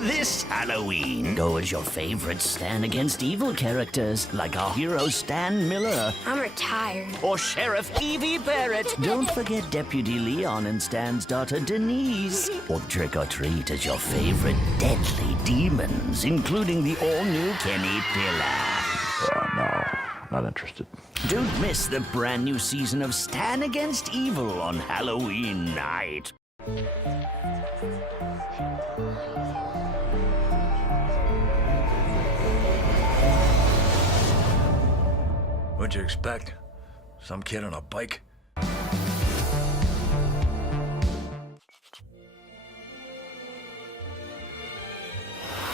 This Halloween, go as your favorite Stan Against Evil characters, like our hero Stan Miller. I'm retired. Or Sheriff Evie Barrett. Don't forget Deputy Leon and Stan's daughter Denise. Or trick or treat as your favorite deadly demons, including the all-new Kenny Pillar. No, not interested. Don't miss the brand new season of Stan Against Evil on Halloween night. What'd you expect? Some kid on a bike?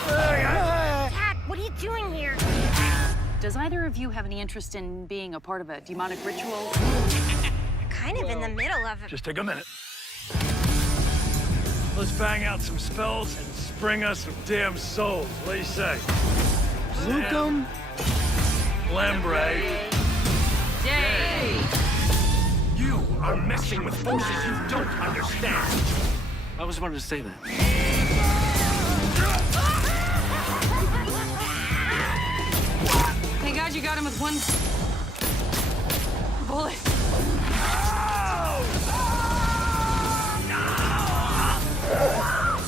Dad, what are you doing here? Does either of you have any interest in being a part of a demonic ritual? Kind of in the middle of it. Just take a minute. Let's bang out some spells and spring us some damn souls. What do you say? Lucum. Lambre. Day! You are messing with forces you don't understand. I was wanted to say that. Thank God you got him with one bullet.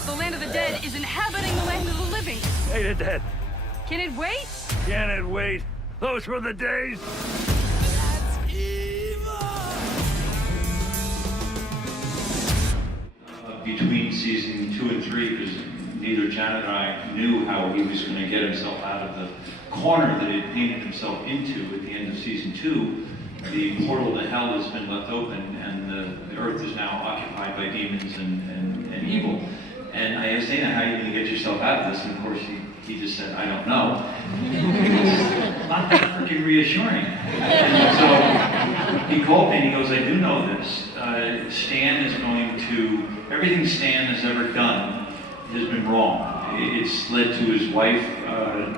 The land of the dead is inhabiting the land of the living. Hate it, Dad. Can it wait? Can it wait? Those were the days. Between season 2 and 3, because neither Janet or I knew how he was going to get himself out of the corner that he had painted himself into at the end of season 2. The portal to hell has been left open, and the earth is now occupied by demons and evil. And I asked Dana, how are you going to get yourself out of this? And of course, he just said, I don't know. It's not that freaking reassuring. And so he called me and he goes, I do know this. Stan is going to, everything Stan has ever done has been wrong. It's led to his wife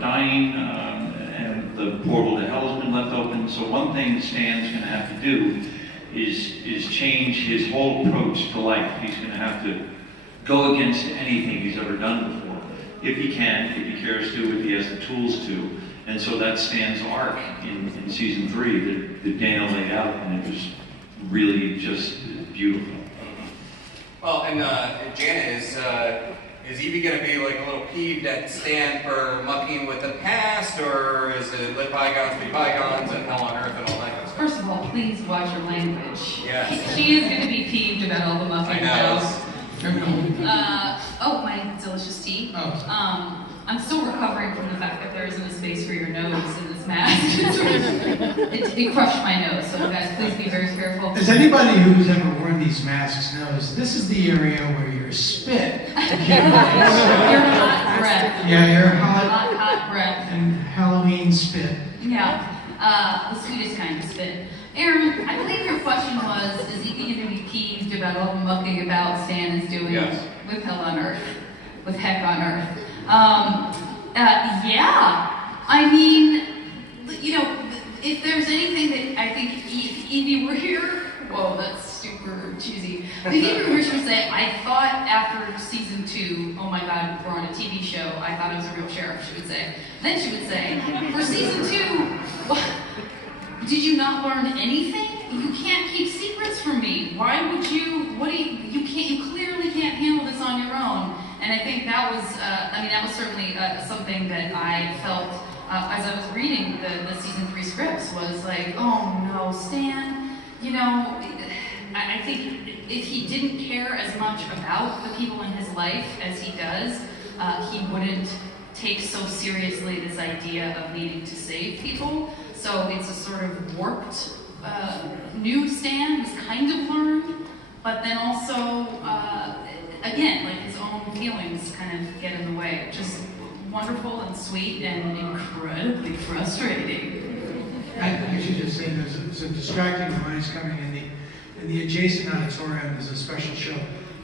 dying, and the portal to hell has been left open. So one thing Stan's going to have to do is change his whole approach to life. He's going to have to go against anything he's ever done before. If he can, if he cares to, if he has the tools to. And so that's Stan's arc in season 3 that Dana laid out, and it was really just beautiful. Well, and Janet, is Evie going to be like a little peeved at Stan for mucking with the past, or is it let bygones be bygones and hell on earth and all that kind of stuff? First of all, please watch your language. Yes. She is going to be peeved about all the muffin I know. Oh, my delicious tea. Oh. I'm still recovering from the fact that there isn't a space for your nose in this mask. it crushed my nose, so guys, please be very careful. As anybody who's ever worn these masks knows, this is the area where your spit accumulates. Your hot breath. Yeah, your hot, hot breath. And Halloween spit. Yeah, the sweetest kind of spit. Aaron, I believe your question was, is Evie going to be peeved about all the mucking about Stan is doing with hell on earth, with heck on earth? Yeah. I mean, you know, if there's anything that I think if Evie were here, whoa, that's super cheesy. If Evie were here, she would say, I thought after season 2, oh my God, we're on a TV show, I thought I was a real sheriff, she would say. Then she would say, for season 2, what? Did you not learn anything? You can't keep secrets from me. Why would you, you clearly can't handle this on your own. And I think that was, that was certainly something that I felt as I was reading the season 3 scripts was like, oh no, Stan, you know, I think if he didn't care as much about the people in his life as he does, he wouldn't take so seriously this idea of needing to save people. So it's a sort of warped new Stan who's kind of learned, but then also, again, like his own feelings kind of get in the way. Just wonderful and sweet and incredibly frustrating. I should just say there's a distracting noise coming in the adjacent auditorium. There's a special show.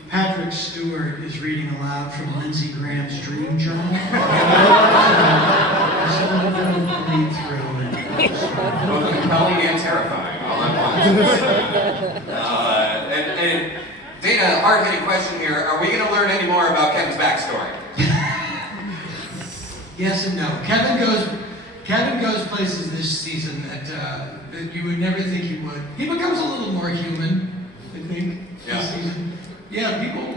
Patrick Stewart is reading aloud from Lindsey Graham's Dream Journal. So we'll read through it. Both compelling and terrifying all at once. Dana, hard-hitting question here. Are we going to learn any more about Kevin's backstory? Yes and no. Kevin goes places this season that you would never think he would. He becomes a little more human, I think, this season. Yeah, people.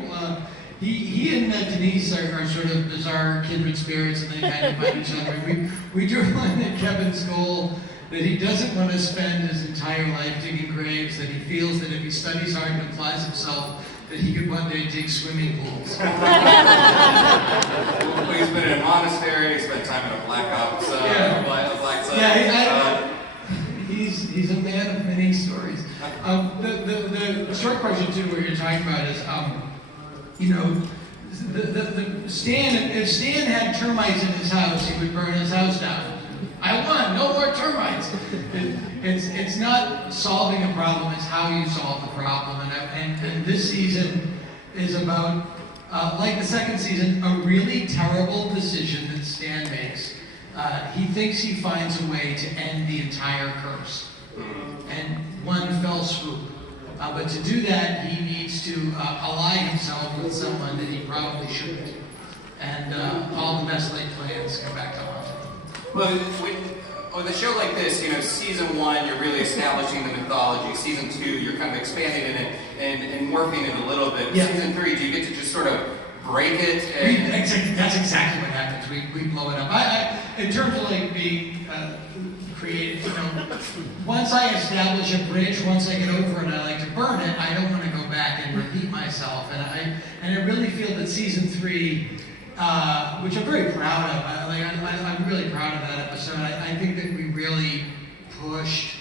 He and Denise are sort of bizarre kindred spirits, and they kind of find each other. We drew a line at Kevin's goal that he doesn't want to spend his entire life digging graves, that he feels that if he studies hard and applies himself, that he could one day dig swimming pools. Well, he's been in a monastery, he spent time in a black ops, black site. Yeah, he's a man of many stories. The short question too, what you're talking about is, if Stan had termites in his house, he would burn his house down. I won, no more termites. It's not solving a problem, it's how you solve the problem. And this season is about, like the second season, a really terrible decision that Stan makes. He thinks he finds a way to end the entire curse. And one fell swoop. But to do that, he needs to ally himself with someone that he probably shouldn't. And all the best laid plans come back to haunt him. Well, with a show like this, season 1, you're really establishing the mythology. Season 2, you're kind of expanding it and morphing it a little bit. Yeah. Season 3, do you get to just sort of break it? That's exactly what happens. We blow it up. In terms of like being creative, once I establish a bridge, once I get over it, I like to burn it. I don't want to go back and repeat myself. And I really feel that season 3, which I'm very proud of. I'm really proud of that episode. I think that we really pushed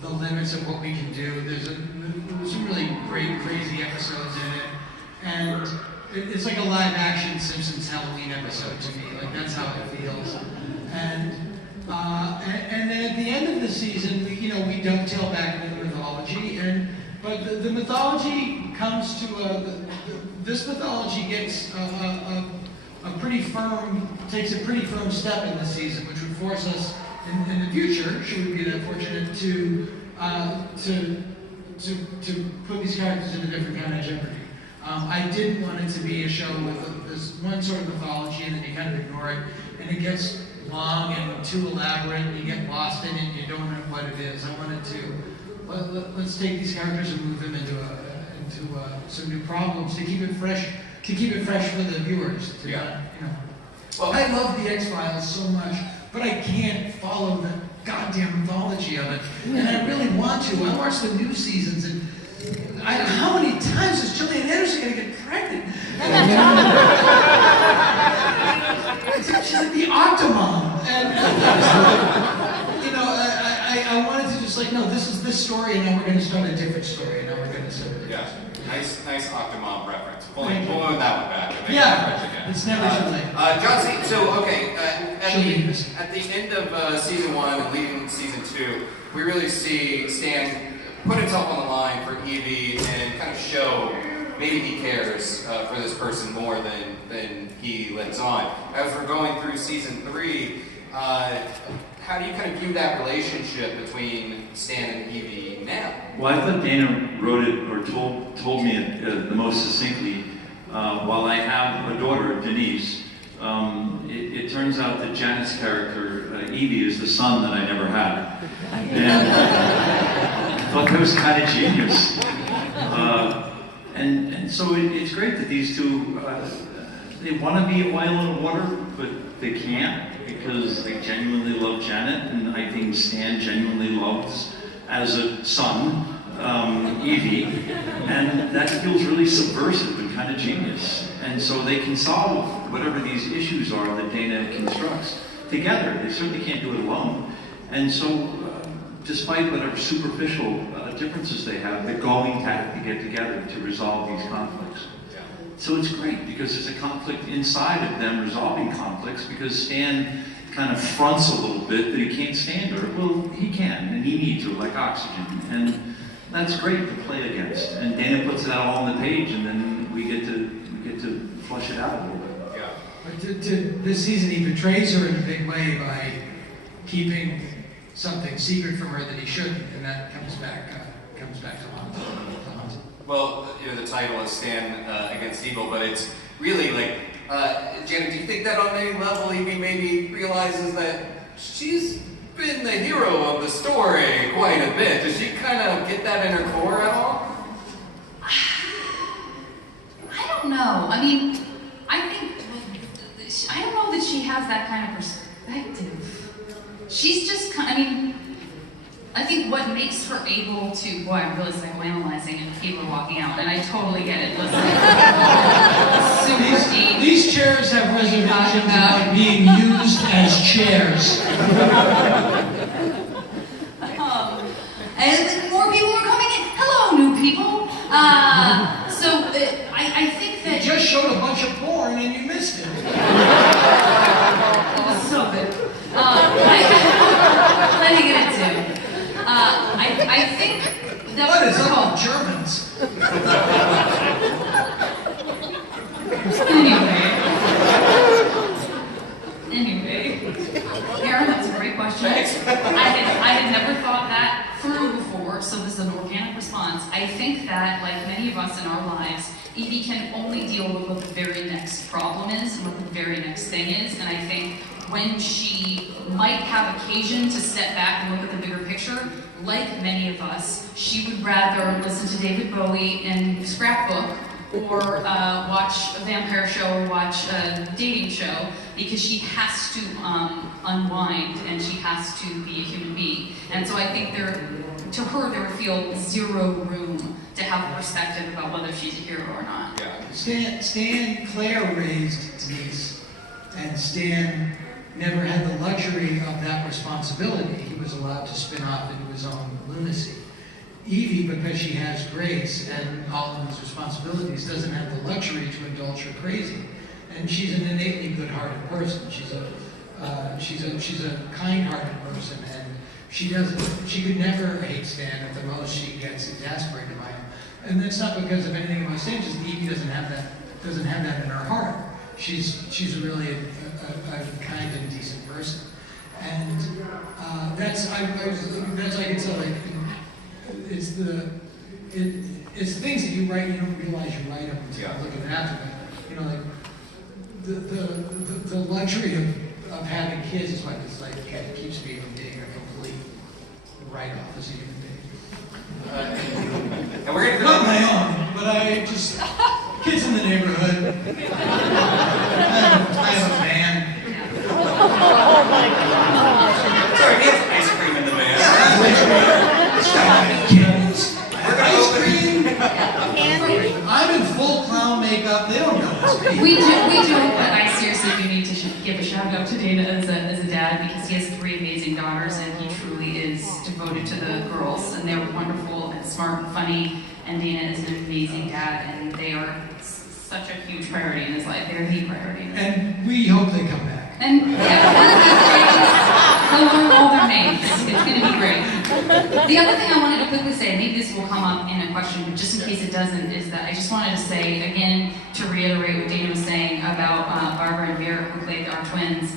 the limits of what we can do. There's some really great, crazy episodes in it, and it's like a live-action Simpsons Halloween episode to me. Like that's how it feels. And then at the end of the season, we dovetail back into mythology, but the mythology comes to this mythology gets takes a pretty firm step in this season, which would force us in the future, should we be that fortunate, to put these characters in a different kind of jeopardy. I didn't want it to be a show with this one sort of mythology and then you kind of ignore it, and it gets long and too elaborate and you get lost in it and you don't know what it is. I wanted to, let's take these characters and move them into some new problems to keep it fresh for the viewers. Well, I love the X-Files so much, but I can't follow the goddamn mythology of it, and I really want to. I watch the new seasons, and how many times is Gillian Anderson going to get pregnant? She's like the Octomom, and I wanted to just like, no, this is this story, and now we're going to start a different story, and now we're going to start a different story. Nice Octomom reference. Pulling that one back. Yeah, it's never too late. John C., at the end of season 1 and leading season 2, we really see Stan put himself on the line for Evie and kind of show maybe he cares for this person more than he lets on. As we're going through season 3, how do you kind of view that relationship between Stan and Evie now? Well, I thought Dana wrote it or told me it the most succinctly. While I have a daughter, Denise, it turns out that Janet's character, Evie, is the son that I never had. And I thought that was kind of genius. And so it's great that these two, they want to be oil and water, but they can't because they genuinely love Janet, and I think Stan genuinely loves, as a son, Evie, and that feels really subversive and kind of genius. And so they can solve whatever these issues are that Dana constructs together. They certainly can't do it alone. And so, despite whatever superficial differences they have, they're going to have to get together to resolve these conflicts. So it's great because there's a conflict inside of them resolving conflicts, because Stan kind of fronts a little bit that he can't stand her. Well, he can, and he needs her like oxygen. And that's great to play against. And Dana puts that all on the page, and then we get to flush it out a little bit. Yeah. But this season, he betrays her in a big way by keeping something secret from her that he shouldn't, and that comes back to haunt him. Well, the title is Stand Against Evil, but it's really like, Janet, do you think that on any level Evie maybe realizes that she's been the hero of the story quite a bit? Does she kind of get that in her core at all? I don't know. I mean, I don't know that she has that kind of perspective. She's just I think what makes her able to, boy, I'm really psychoanalyzing and people are walking out, and I totally get it, listen. Super deep. These chairs have reservations about being used as chairs. And more people are coming in. Hello, new people. I think that... You just showed a bunch of porn and you missed it. It was so good. Let me get into it. I think that what is up with Germans? Anyway, Aaron, that's a great question. I had never thought that through before, so this is an organic response. I think that, like many of us in our lives, Evie can only deal with what the very next problem is and what the very next thing is, and I think when she might have occasion to step back and look at the bigger picture, like many of us, she would rather listen to David Bowie and Scrapbook or watch a vampire show or watch a dating show because she has to unwind and she has to be a human being. And so I think to her there would feel zero room to have a perspective about whether she's a hero or not. Yeah. Stan Claire raised Denise, and Stan never had the luxury of that responsibility. He was allowed to spin off into his own lunacy. Evie, because she has grace and all of his responsibilities, doesn't have the luxury to indulge her crazy. And she's an innately good-hearted person. She's a kind-hearted person, and she could never hate Stan. At the most, she gets exasperated by him. And that's not because of anything about Stan. Just Evie doesn't have that in her heart. She's really a kind and decent person, and that's I can tell. Like, it's things that you write, you don't realize you write them until you look at it after that. You know, like the luxury of having kids is what it's like. It keeps me from being a complete write-off as a human being. And we're gonna not my own, but I just kids in the neighborhood. I have a van. Oh my God. Sorry, he has ice cream in the van. Kids. Ice cream. I'm in full clown makeup. They don't know it's me. We do, but I seriously do need to give a shout out to Dana as a dad because he has 3 amazing daughters and he truly is devoted to the girls and they're wonderful and smart and funny. And Dana is an amazing dad, and they are such a huge priority in his life. They're the priority. And we hope they come back. And yeah, one of these days, they'll learn all their names. It's going to be great. The other thing I wanted to quickly say, maybe this will come up in a question, but just in case it doesn't, is that I just wanted to say, again, to reiterate what Dana was saying about Barbara and Vera, who played our twins.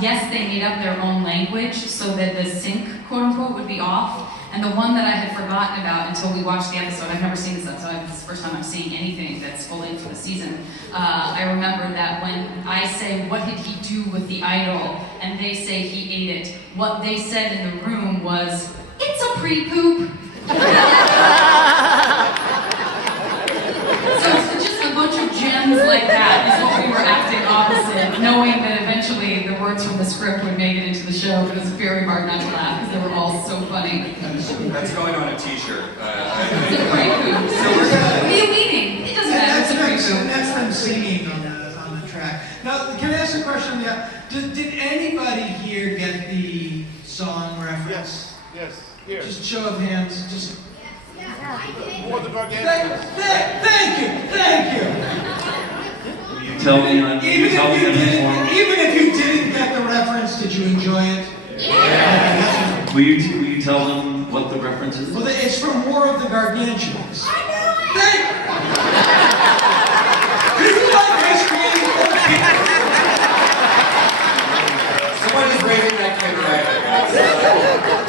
Yes, they made up their own language so that the sync, quote unquote, would be off. And the one that I had forgotten about until we watched the episode, I've never seen this episode, this is the first time I'm seeing anything that's full length for the season. I remember that when I say, what did he do with the idol? And they say he ate it. What they said in the room was, it's a pre-poop. So it's just a bunch of gems like that is what we were acting opposite, knowing that eventually the words from the script would make it into the show, but it was very hard not to laugh because they were all so funny. That's going on a t-shirt. It's a pre-poop. So we're gonna... What are you meaning? It doesn't matter. It's a pre-poop. That's them singing on the track. Now, can I ask a question? Did anybody here get the song reference? Yes. Here. Just show of hands. Just. More the Thank you. Tell me, Even if you didn't get the reference, did you enjoy it? Yeah. Will you tell them what the reference is? Well, it's from War of the Gargantuans. I know it! Do you like ice cream? Someone is raising that kid right.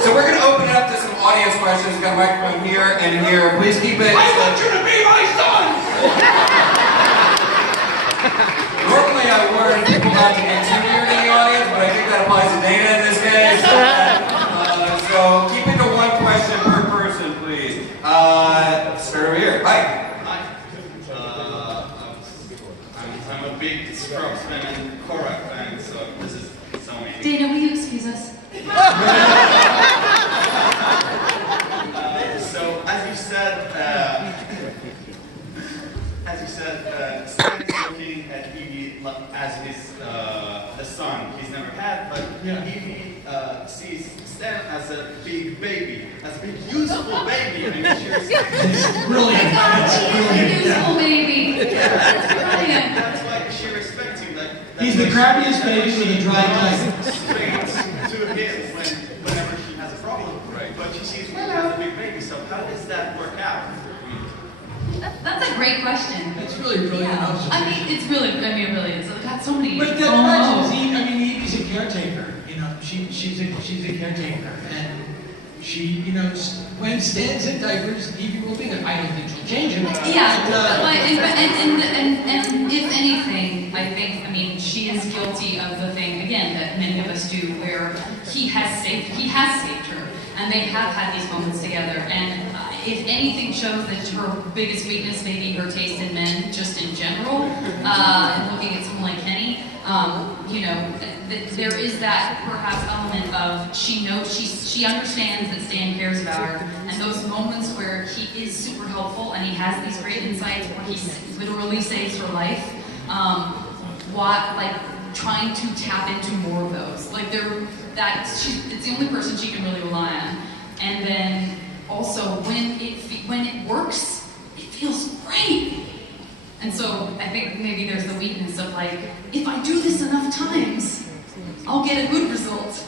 So we're going to open it up to some audience questions. We've got a microphone here and here. Please keep it. I want you to be not to get too weird in the audience, but I think that applies to Dana in this case. So keep it to one question per person, please. Start over here. Hi. I'm a big Scrubs fan and Korak fan, so this is so amazing. Dana, will you excuse us? So, as you said, Stan is looking at Evie as his the son he's never had, but Evie sees Stan as a big baby, as a big useful baby. I mean, It's brilliant. It's brilliant. Useful baby. That's brilliant. That's why she respects him. He's the crappiest baby with a dry tongue. Straight to him whenever she has a problem. Right. But she sees me as a big baby. So how does that work out? That's a great question. It's really brilliant. Yeah. I mean, it really is. It's got so many. But the question is, Evie's a caretaker. You know, she's a caretaker, and she, when Stan's in diapers, Evie will be there. I don't think she'll change it. Yeah, and if anything, I think, she is guilty of the thing again that many of us do, where he has saved her, and they have had these moments together, and if anything shows that her biggest weakness may be her taste in men, just in general, and looking at someone like Kenny, there is that perhaps element of she understands that Stan cares about her, and those moments where he is super helpful and he has these great insights where he literally saves her life, trying to tap into more of those. It's the only person she can really rely on. And then also when it works, it feels great. And so I think maybe there's the weakness of if I do this enough times, I'll get a good result,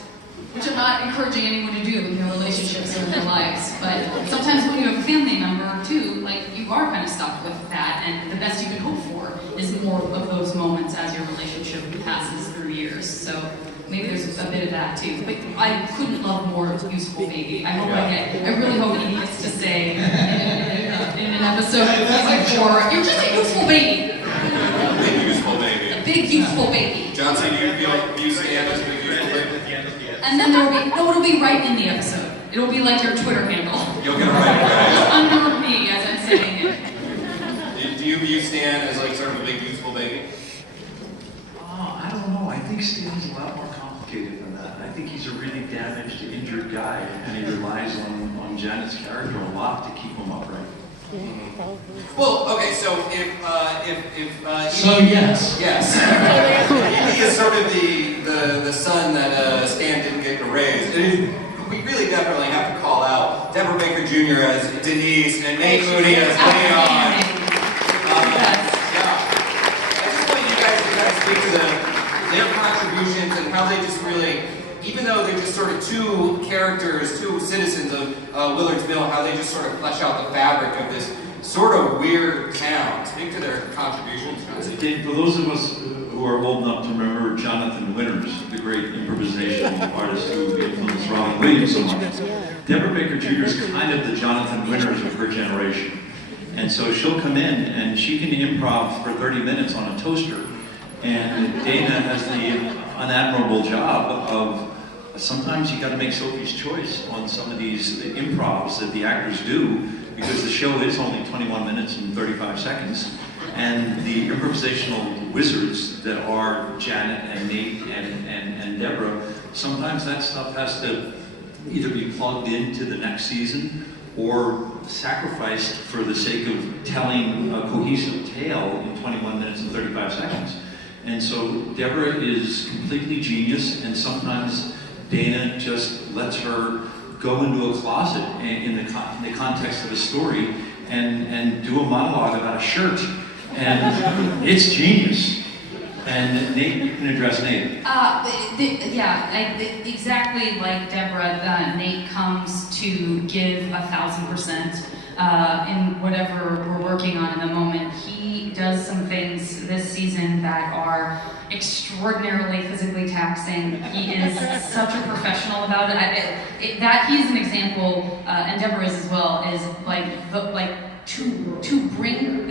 which I'm not encouraging anyone to do in their relationships or in their lives. But sometimes when you have a family member too, you are kind of stuck with that, and the best you can hope for is more of those moments as your relationship passes through years. So maybe there's a bit of that too. But I couldn't love more useful baby. I really hope he gets to say in an episode of 4, you're just a useful baby. A big useful baby. A big useful baby. Johnson, do you feel you stand as a big useful baby? And then it'll be right in the episode. It'll be like your Twitter handle. You'll get it right. Just under me as I'm saying it. Do you view Stan as sort of a big useful baby? I don't know. I think Stan's a lot more complicated than that. I think he's a really damaged, injured guy, and he relies on Janet's character a lot to keep him upright. Well, okay, so if yes, he is sort of the son that Stan didn't get to raise. We really definitely have to call out Deborah Baker Jr. as Denise and Nate Mooney as Leon. I just want you guys to kind of speak to their contributions and how they just really, even though they're just sort of two characters, two citizens of Willard's Mill, how they just sort of flesh out the fabric of this sort of weird town. Speak to their contributions. Dave, for those of us who are old enough to remember Jonathan Winters, the great improvisational artist who influenced Robin Williams so much, Deborah Baker Jr. is kind of the Jonathan Winters of her generation. And so she'll come in and she can improv for 30 minutes on a toaster. And Dana has the unadmirable job of sometimes you got to make Sophie's choice on some of these improvs that the actors do, because the show is only 21 minutes and 35 seconds. And the improvisational wizards that are Janet and Nate and Deborah, sometimes that stuff has to either be plugged into the next season or sacrificed for the sake of telling a cohesive tale in 21 minutes and 35 seconds. And so Deborah is completely genius, and sometimes Dana just lets her go into a closet in the context of a story and do a monologue about a shirt. And it's genius. And Nate, you can address Nate. Exactly like Deborah, Nate comes to give 1,000% in whatever we're working on in the moment. He does some things this season that are extraordinarily physically taxing. He is such a professional about it. That he's an example, and Deborah is as well, is like to bring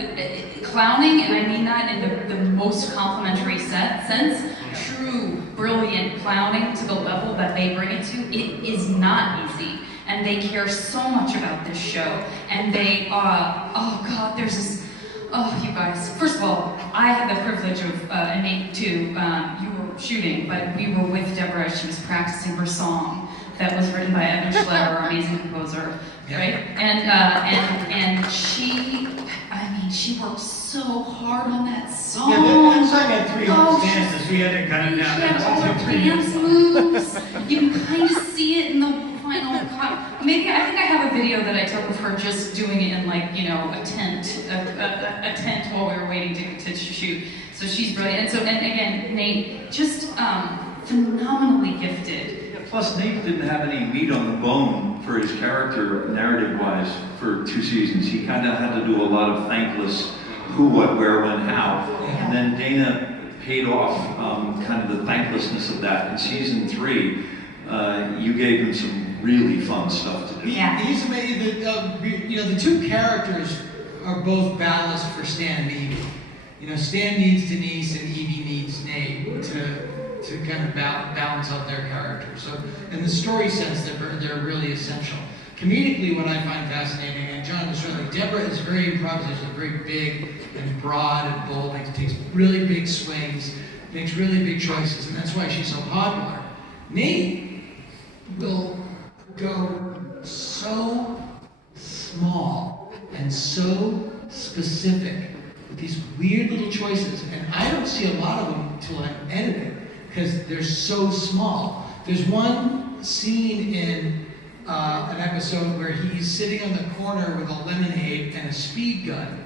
clowning, and I mean that in the most complimentary sense, true brilliant clowning to the level that they bring it to, it is not easy. And they care so much about this show. And they, oh God, there's this, oh, you guys. First of all, I had the privilege of, and Nate too, you were shooting, but we were with Deborah as she was practicing her song that was written by Evan Schletter, our amazing composer, right? And she, I mean, she worked so hard on that song. Yeah, that song had 3 whole stanzas. We had to cut it down. She had all her dance moves. You can kind of see it in the final cut. Maybe I think I have a video that I took of her just doing it in, like, you know, a tent while we were waiting to shoot. So she's brilliant. And again, Nate, just phenomenally gifted. Plus, Nate didn't have any meat on the bone for his character, narrative-wise, for 2 seasons. He kind of had to do a lot of thankless who, what, where, when, how. And then Dana paid off kind of the thanklessness of that. In season 3, you gave him some really fun stuff to do. He's amazing. You know, the 2 characters are both ballast for Stan and Evie. You know, Stan needs Denise and Evie needs Nate to kind of balance out their characters. So in the story sense, they're really essential. Comedically, what I find fascinating, and John was really, Deborah is very improvisational, very big and broad and bold, and takes really big swings, makes really big choices, and that's why she's so popular. Nate will go so small and so specific with these weird little choices, and I don't see a lot of them until I'm editing, because they're so small. There's one scene in an episode where he's sitting on the corner with a lemonade and a speed gun,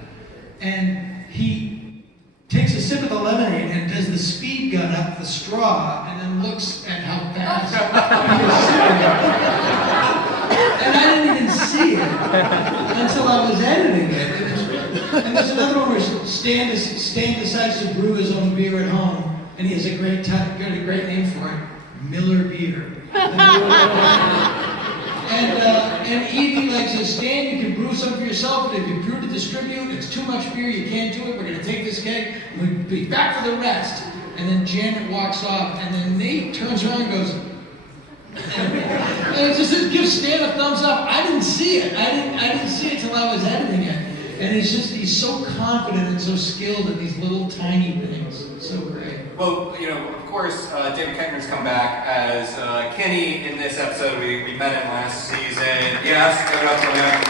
and he takes a sip of the lemonade and does the speed gun up the straw, and then looks at how fast he is sipping. And I didn't even see it until I was editing it. And there's another one where Stan decides to brew his own beer at home, and he has a great name for it, Miller Beer. And Evie says, Stan, you can brew some for yourself, but if you brew to distribute, it's too much beer, you can't do it, we're going to take this keg, and we'll be back for the rest. And then Janet walks off, and then Nate turns around and goes, and it just gives Stan a thumbs up. I didn't see it. I didn't see it till I was editing it. And it's just, he's so confident and so skilled at these little tiny things. It's so great. Well, you know, of course, David Kettner's come back as Kenny in this episode. We met him last season. Yes, give it up for him.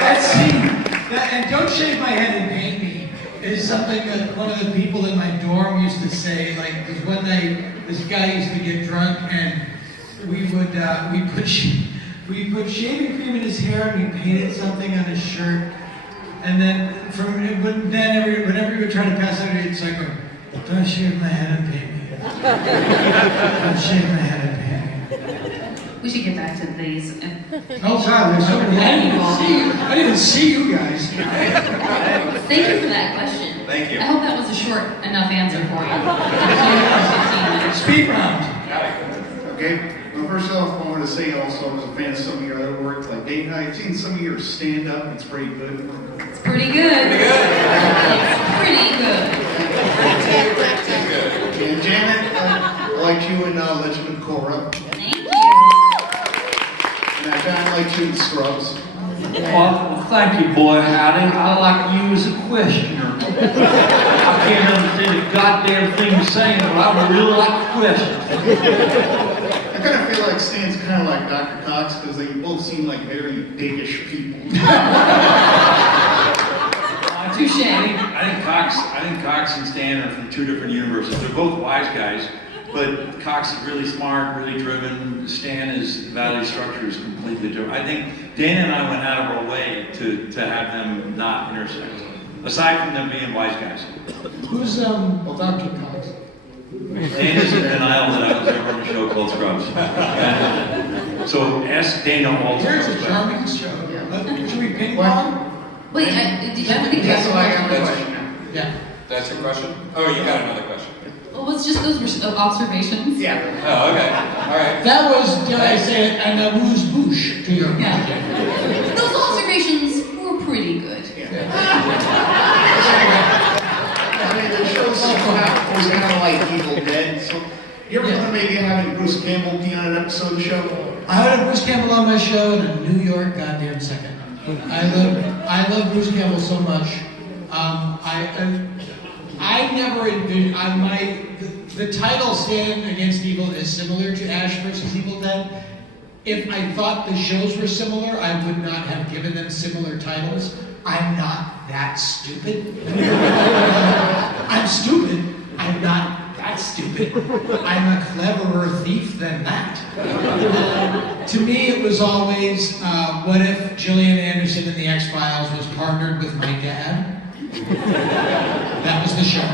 That scene, and don't shave my head and paint me, is something that one of the people in my dorm used to say. Like, because one night, this guy used to get drunk, and we put shaving cream in his hair, and we painted something on his shirt. And then, whenever we would try to pass out, it's like, don't shave my head and paint me. Don't shave my head and paint me. We should get back to these. Oh God, there's so many. I didn't even see you guys. Thank you for that question. Thank you. I hope that was a short enough answer for you. Speed round. Okay. Well, first off, I want to say also I was a fan of some of your other work. Like Dave and I have seen some of your stand-up. It's pretty good. It's pretty good. Pretty good. And Janet, I liked you in Legend of Korra. Thank you. And I kind of liked you in Scrubs. Well, thank you, boy, Howdy. I like you as a questioner. I can't understand a goddamn thing you're saying, but I would really like to question. I kind of feel like Stan's kind of like Dr. Cox because they both seem like very dickish people. Touche. I think Cox and Stan are from 2 different universes. They're both wise guys, but Cox is really smart, really driven. Stan's value structure is completely different. I think Dana and I went out of our way to have them not intersect, aside from them being wise guys. Who's Dr. Cox? Dana's in denial that I was ever on a show called Scrubs. So ask Dana all the Here's a charming show. Should we ping pong? Wait, did you have any Yes, so I questions? have a question now. Yeah. That's your question? Oh, you got another question. Well, it's just those were observations. Yeah. Oh, okay. All right. That was, dare I say it, an amuse-bouche to your Yeah. Those You ever thought of maybe having Bruce Campbell be on an episode of the show? I would have Bruce Campbell on my show in a New York goddamn second. I love Bruce Campbell so much. I never envisioned, the title Stand Against Evil is similar to Ash vs. Evil Dead. If I thought the shows were similar, I would not have given them similar titles. I'm not that stupid. I'm stupid. I'm not that stupid. I'm a cleverer thief than that. To me, it was always, what if Gillian Anderson in The X-Files was partnered with my dad? That was the show.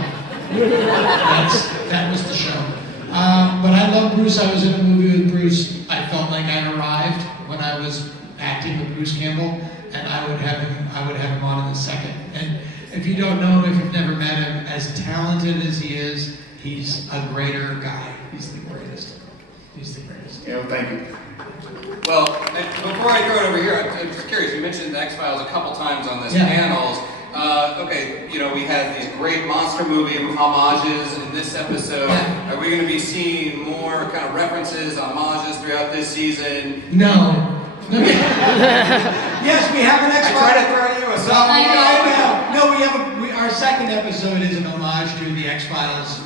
That was the show. But I love Bruce. I was in a movie with Bruce. I felt like I'd arrived when I was acting with Bruce Campbell, and I would have him on in a second. And if you don't know him, if you've never met him, as talented as he is, he's a greater guy. He's the greatest. He's the greatest. Yeah, well, thank you. Well, before I throw it over here, I'm just curious. You mentioned the X-Files a couple times on this panels. Okay, you know, we had these great monster movie homages in this episode. Are we going to be seeing more kind of references, homages throughout this season? No. Yes, we have an X-Files. I try to throw you a softball. No, our second episode is an homage to the X-Files.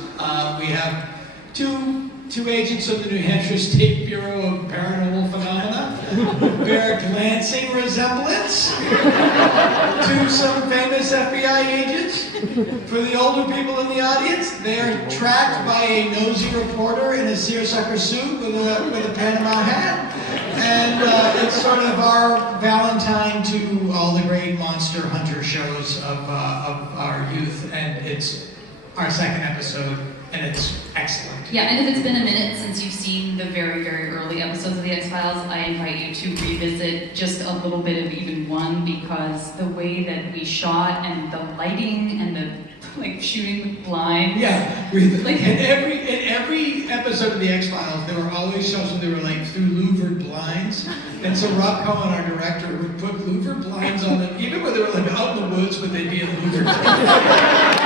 We have two agents of the New Hampshire State Bureau of Paranormal Phenomena bear glancing resemblance to some famous FBI agents. For the older people in the audience, they are tracked by a nosy reporter in a seersucker suit with a Panama hat. And it's sort of our Valentine to all the great monster hunter shows of our youth. And it's our second episode, and it's excellent. Yeah, and if it's been a minute since you've seen the very, very early episodes of The X-Files, I invite you to revisit just a little bit of even one, because the way that we shot and the lighting and the shooting with blinds. Yeah, in every episode of The X-Files, there were always shows where they were through louvered blinds. And so Rob Cohen, our director, would put louvered blinds on them, even when they were out in the woods, but they'd be in louvered blinds.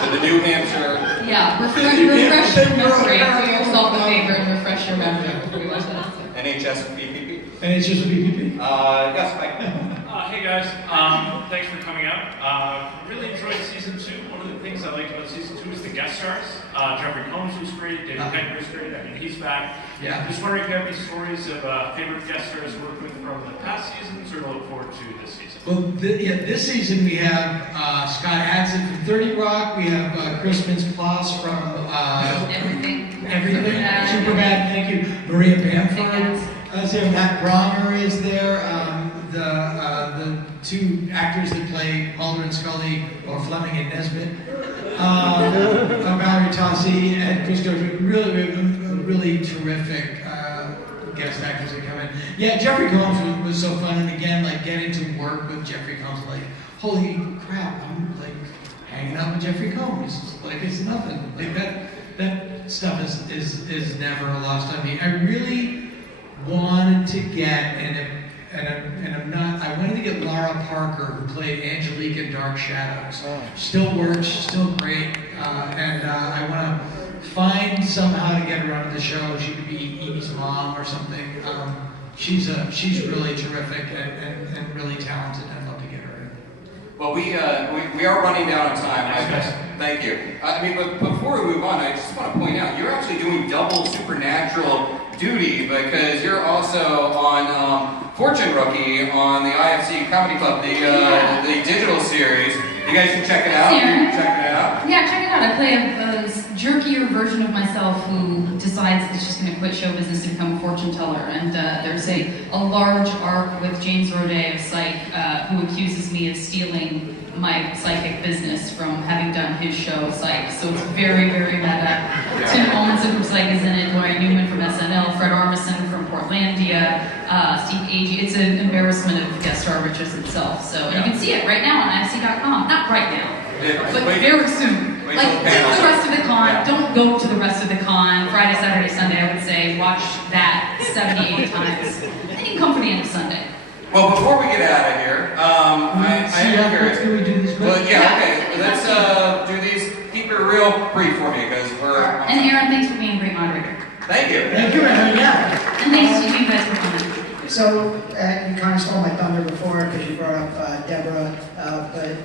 So the New Hampshire. Yeah, refresh your memory. Do yourself a favor and refresh your memory before we watch that episode. NHS BPP. NHS BPP. Yes, Mike. Hey guys, thanks for coming out. Really enjoyed season 2. One of the things I liked about season 2 is the guest stars. Jeffrey Combs was great, David Hecker was great, I mean he's back. Yeah. Just wondering if you have any stories of favorite guest stars to work with from the past seasons or to look forward to this season. Well, this season we have Scott Adsit from 30 Rock, we have Chris Mintz-Plasse from Everything. Superbad, thank you. Maria Bamford. Matt Bronner is there. The two actors that play Mulder and Scully, or Fleming and Nesbitt. Valerie Tossi and Chris Dozier. Really terrific guest actors that come in. Yeah, Jeffrey Combs was so fun, and again, getting to work with Jeffrey Combs, holy crap, I'm hanging out with Jeffrey Combs. It's nothing. That stuff is never lost on me. I really wanted to get, I wanted to get Lara Parker, who played Angelique in Dark Shadows. Still works, still great, and I want to find somehow to get her onto the show. She could be Evie's mom or something. She's really terrific and really talented. I'd love to get her in. Well, we are running down on time. Thank you. But before we move on, I just want to point out you're actually doing double supernatural duty, because you're also on Fortune Rookie on the IFC Comedy Club, the digital series. You guys should check it out. Check it out. Yeah, check it out. I play a jerkier version of myself who decides that she's going to quit show business to become a fortune teller. And there's a large arc with James Roday of Psych, who accuses me of stealing my psychic business from having done his show, Psych. So it's very, very meta. Tim Olmsted from Psych is in it, Laurie Newman from SNL, Fred Armisen from Portlandia, Steve Agee. It's an embarrassment of guest star riches itself. So and you can see it right now on IFC.com. Not right now, but very soon. Skip the rest of the con. Don't go to the rest of the con. Friday, Saturday, Sunday, I would say watch that 70, 80 times. Then you can come for the end of Sunday. Well, before we get out of here, I am curious. Well, yeah, okay. Let's do these. Keep it real brief for me, because we're. And Aaron, thanks for being a great Thank you. Thank you, Aaron. Yeah. And thanks to you guys for coming. So, you kind of stole my thunder before because you brought up Deborah, but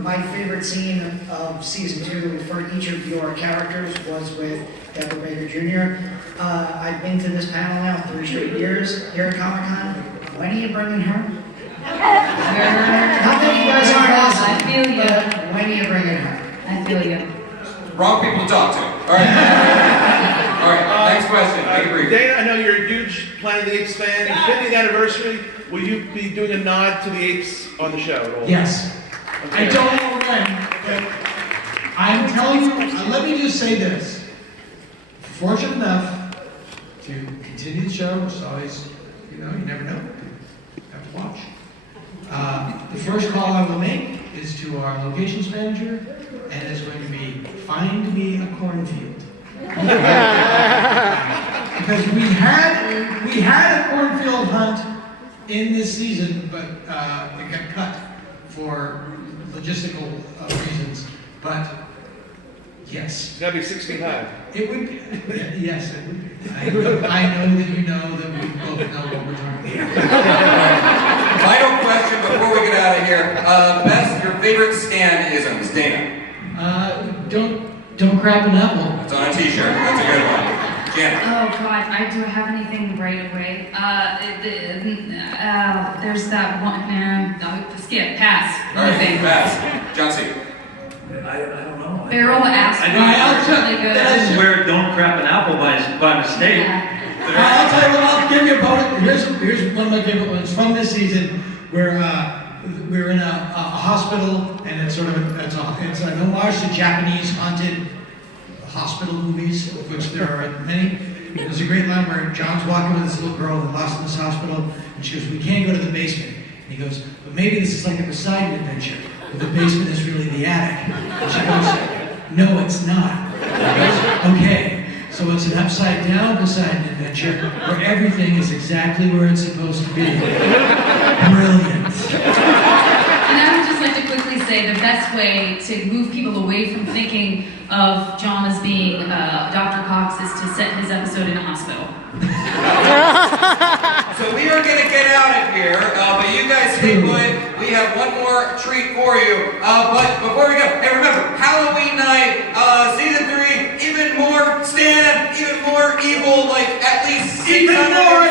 my favorite scene of season 2 for each of your characters was with Deborah Baker Jr. I've been to this panel now 3 straight years here at Comic-Con. When are you bringing her? Not that you guys aren't awesome, I feel you. but when are you bringing her? I feel you. Wrong people to talk to. All right. All right, next question. Make it brief. Dana, I know you're a huge Planet of the Apes fan. 50th anniversary, will you be doing a nod to the apes on the show at all? Yes. Okay. I don't know when, but I'm telling you, let me just say this. Fortunate enough to continue the show, which is always, you never know. You have to watch. The first call I will make is to our locations manager, and it's going to be, find me a cornfield. Because we had a cornfield hunt in this season, but it got cut for logistical reasons. But yes, It's got to be 6 feet high. it would be. Yes, it would be. I know that you know that we both know what we're talking about. Final question before we get out of here. Best, your favorite Stan-isms, Dana? Don't crap an apple. It's on a t-shirt. That's a good one. Janet? Oh God, do I have anything right away? There's that one, skip, pass. All right, Anything. pass. John C. I don't know. Barrel ass. Really good. I swear, don't crap an apple by mistake. I'll tell you what, I'll give you a bonus. Here's one of my favorite ones from this season where we're in a hospital, and it's sort of it's an homage to Japanese haunted hospital movies, of which there are many. There's a great line where John's walking with this little girl who's lost in this hospital, and she goes, "We can't go to the basement." And he goes, "But maybe this is like a Poseidon adventure, but the basement is really the attic." And she goes, "No, it's not." He goes, "Okay. So it's an upside down Poseidon adventure where everything is exactly where it's supposed to be." Brilliant. And I would just like to quickly say the best way to move people away from thinking of John as being Dr. Cox is to set his episode in a hospital. So we are going to get out of here, but you guys stay put. We have one more treat for you. But before we go, hey, remember, Halloween night, season 3, even more Stan, even more evil, like at least 600. Even more